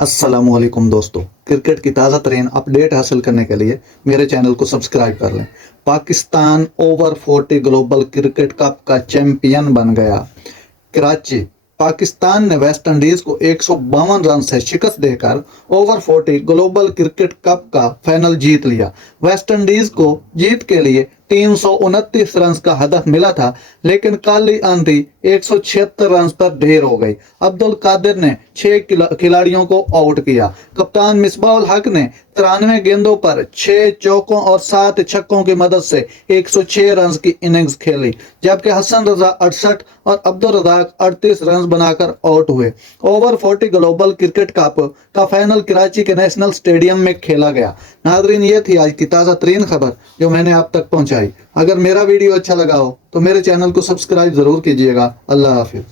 अस्सलाम वालेकुम दोस्तों, क्रिकेट की ताज़ा तरीन अपडेट हासिल करने के लिए मेरे चैनल को सब्सक्राइब कर लें। Pakistan over 40 global cricket cup का चैंपियन बन गया। कराची, पाकिस्तान ने वेस्ट इंडीज को 152 रन से शिकस्त देकर ओवर 40 ग्लोबल क्रिकेट कप का फाइनल जीत लिया। वेस्ट इंडीज को जीत के लिए 329 रन का हदफ मिला था, लेकिन काली आंधी 176 रन पर ढेर हो गई। अब्दुल कादिर ने 6 खिलाड़ियों को आउट किया। कप्तान मिसबाह हक ने 93 गेंदों पर 6 चौकों और 7 छक्कों की मदद से 106 रन की इनिंग्स खेली, जबकि हसन रजा 68 और अब्दुल रजाक 38 रन बनाकर आउट हुए। ओवर 40 ग्लोबल क्रिकेट कप का फाइनल कराची के नेशनल स्टेडियम में खेला गया। नाजरीन, ये थी आज की ताज़ा तरीन खबर जो मैंने आप तक पहुंचाई। अगर मेरा वीडियो अच्छा लगा हो तो मेरे चैनल को सब्सक्राइब जरूर कीजिएगा। अल्लाह हाफिज।